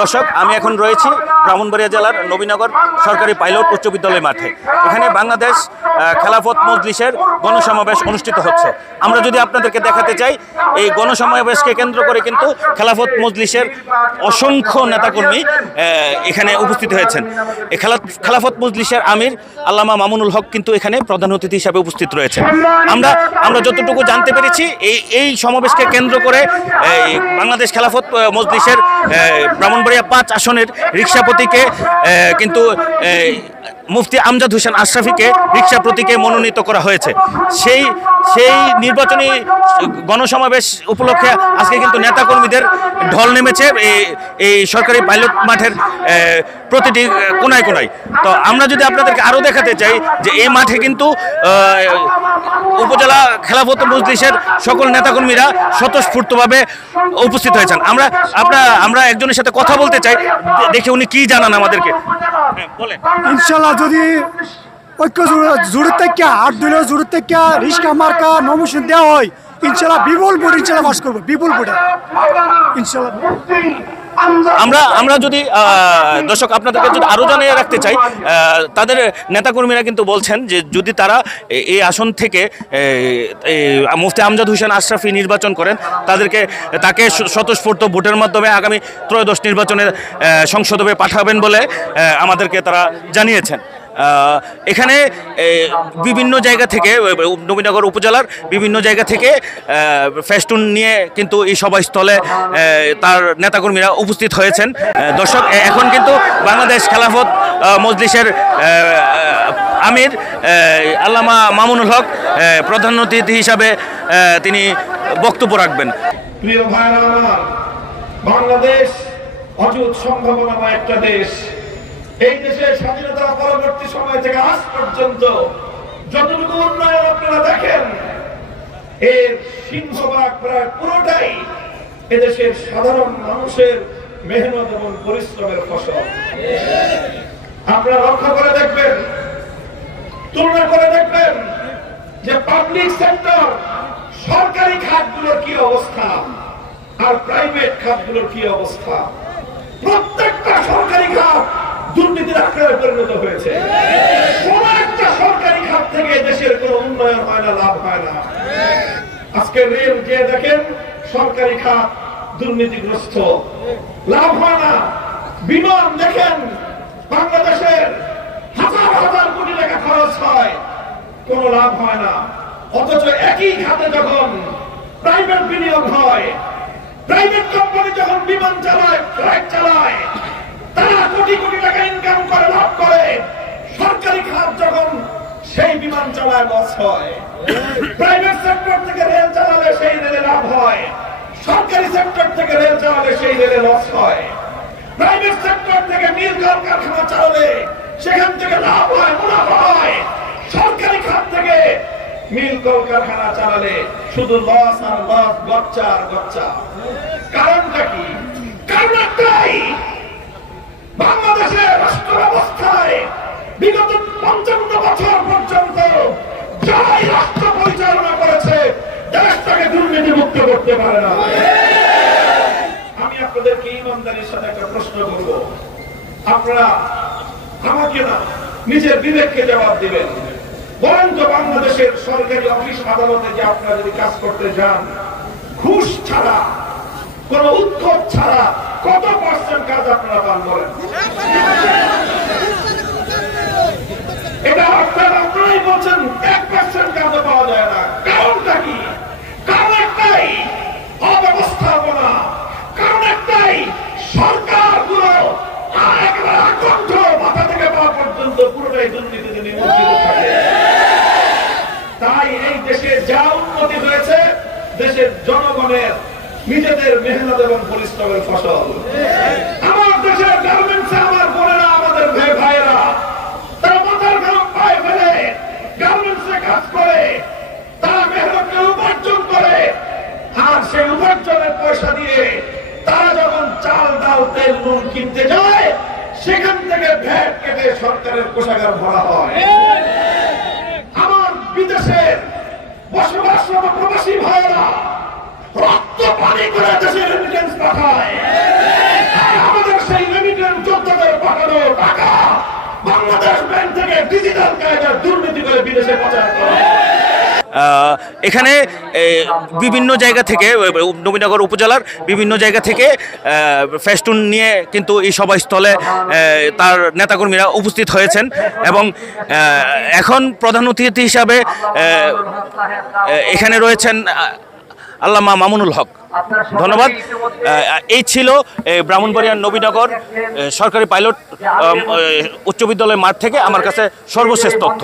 দর্শক, আমি এখন রয়েছি ব্রাহ্মণবাড়িয়া জেলার নবীনগর সরকারি পাইলট উচ্চ বিদ্যালয় মাঠে। এখানে বাংলাদেশ খেলাফত মজলিসের গণসমাবেশ অনুষ্ঠিত হচ্ছে। আমরা যদি আপনাদেরকে দেখাতে চাই, এই গণসমাবেশকে কেন্দ্র করে কিন্তু খেলাফত মজলিসের অসংখ্য নেতাকর্মী এখানে উপস্থিত হয়েছেন। এই খেলাফত মজলিসের আমির আল্লামা মামুনুল হক কিন্তু এখানে প্রধান অতিথি হিসাবে উপস্থিত রয়েছেন। আমরা যতটুকু জানতে পেরেছি, এই সমাবেশকে কেন্দ্র করে বাংলাদেশ খেলাফত মজলিসের ব্রাহ্মণবাড়িয়া 5 আসনের রিকশা প্রতীকে কিন্তু মুফতি আমজাদ হোসেন আশরাফিকে রিকশা প্রতীকে মনোনীত করা হয়েছে। সেই নির্বাচনী গণসমাবেশ উপলক্ষে আজকে কিন্তু নেতাকর্মীদের ঢল নেমেছে এই সরকারি পাইলট মাঠের প্রতিটি কোনায় কোনায়। তো আমরা যদি আপনাদেরকে আরও দেখাতে চাই যে এই মাঠে কিন্তু উপজেলা খেলাফত মজলিসের সকল নেতাকর্মীরা স্বতঃস্ফূর্তভাবে উপস্থিত হয়েছেন। আমরা একজনের সাথে কথা বলতে চাই, দেখে উনি কি জানান আমাদেরকে। বলেন। ইনশাল্লাহ যদি ঐক্য জোরের থেকে আট দলীয় জোরের থেকে রিস্কা মার্কা নমিনেশন দেওয়া হয়, ইনশাল্লাহ বিপুল ভোট ইনশাল্লাহ পাস করবো, বিপুল ভোটে ইনশাল্লাহ। আমরা যদি দর্শক আপনাদেরকে যদি আরও জানিয়ে রাখতে চাই, তাদের নেতাকর্মীরা কিন্তু বলছেন যে যদি তারা এই আসন থেকে মুফতি আমজাদ হোসেন আশরাফি নির্বাচন করেন, তাকে স্বতঃস্ফূর্ত ভোটের মাধ্যমে আগামী ত্রয়োদশ নির্বাচনে সংসদে পাঠাবেন বলে আমাদেরকে তারা জানিয়েছেন। এখানে বিভিন্ন জায়গা থেকে, নবীনগর উপজেলার বিভিন্ন জায়গা থেকে ফেস্টুন নিয়ে কিন্তু এই সভাস্থলে তার নেতাকর্মীরা উপস্থিত হয়েছেন। দর্শক, এখন কিন্তু বাংলাদেশ খেলাফত মজলিসের আমির আল্লামা মামুনুল হক প্রধান অতিথি হিসাবে তিনি বক্তব্য রাখবেন। প্রিয় ভাইরা আমার, বাংলাদেশ অযুত সম্ভাবনাময় একটা দেশ। এই দেশের স্বাধীনতা পরবর্তী সময় থেকে আজ পর্যন্ত যতটুকু উন্নয়ন আপনারা দেখেন, এর সিংহভাগ প্রায় পুরোটাই এদেশের সাধারণ মানুষের মেহনত এবং পরিশ্রমের ফসল। আপনারা লক্ষ্য করে দেখবেন, তুলনা করে দেখবেন যে পাবলিক সেক্টর সরকারি খাতগুলোর কি অবস্থা আর প্রাইভেট খাতগুলোর কি অবস্থা। প্রত্যেকটা সরকারি খাত দুর্নীতির আকারে পরিণত হয়েছে। কোন একটা সরকারি খাত থেকে দেশের কোন উন্নয়ন হয় না, লাভ হয় না। আজকে রেল যে দেখেন, সরকারি খাত দুর্নীতিগ্রস্ত, লাভ হয় না। বিমান দেখেন, বাংলাদেশের হাজার হাজার কোটি টাকা খরচ হয়, কোন লাভ হয় না। অথচ একই খাতে যখন প্রাইভেট বিনিয়োগ হয়, প্রাইভেট কোম্পানি যখন বিমান চালায়, ফ্লাইট চালায়, তারা কোটি কোটি টাকা ইনকাম করে, লাভ করে। সরকারি খাত যখন সেই বিমান চালায়, লস হয়। প্রাইভেট সেক্টর থেকে রেল চালালে সেই রেলে লাভ হয়, সরকারি সেক্টর থেকে রেল চালালে সেই রেলে লস হয়। প্রাইভেট সেক্টর থেকে মিল কারখানা চালালে সেখান থেকে লাভ হয়, মুনাফা হয়। সরকারি খাত থেকে মিল কারখানা চালালে শুধু লস আর লস, গচ্চা আর গচ্চা। কারণটা কি? কারণ একটাই, বাংলাদেশের রাষ্ট্র ব্যবস্থায় বিগত 55 বছর পর্যন্ত যারাই রাষ্ট্র পরিচালনা করেছে, দেশটাকে দুর্নীতিমুক্ত করতে পারে না। আমি আপনাদেরকে ইমানদারির সাথে একটা প্রশ্ন করব, আপনারা আমাকে না, নিজের বিবেককে জবাব দিবেন। বলেন তো, বাংলাদেশের সরকারি অফিস আদালতে যে আপনারা যদি কাজ করতে যান, ঘুষ ছাড়া, কোন উৎকোচ ছাড়া কত পার্সেন্ট কাজ আপনারা পান? বলেন। এটা আপনারাই বলছেন 1% কাজও পাওয়া যায় না। কারণটা কি? কারণ একটাই, অব্যবস্থাপনা। কারণ একটাই, সরকারগুলো একেবারে আকণ্ঠ, মাথা থেকে পা পর্যন্ত পুরোটাই দুর্নীতিতে নিমজ্জিত থাকে। তাই এই দেশে যা উন্নতি হয়েছে, দেশের জনগণের নিজেদের মেহনত এবং পরিশ্রমের ফসল। আমার দেশের গার্মেন্টসে আমার বোনেরা, আমাদের ভাইয়েরা, তারা মাথার ঘাম পায়ে ফেলে গার্মেন্টসে কাজ করে, তারা মেহনতকে উপার্জন করে, আর সেই উপার্জনের পয়সা দিয়ে তারা যখন চাল, ডাল, তেল, নুন কিনতে যায়, সেখান থেকে ভ্যাট কেটে সরকারের কোষাগার ভরা হয়। আমার বিদেশের বসবাসরত প্রবাসী ভাইয়েরা রক্ত পানি করে দেশের রেমিটেন্স পাঠায়। আমাদের ডিজিটাল কায়দার দুর্নীতি করে বিদেশে পাচার করে। এখানে বিভিন্ন জায়গা থেকে নবীনগর উপজেলার বিভিন্ন জায়গা থেকে ফেস্টুন নিয়ে কিন্তু এই সভাস্থলে তার নেতাকর্মীরা উপস্থিত হয়েছেন এবং এখন প্রধান অতিথি হিসাবে এখানে রয়েছেন আল্লামা মামুনুল হক। ধন্যবাদ। এই ছিল ব্রাহ্মণবাড়িয়ার নবীনগর সরকারি পাইলট উচ্চ বিদ্যালয় মাঠ থেকে আমার কাছে সর্বশেষ তথ্য।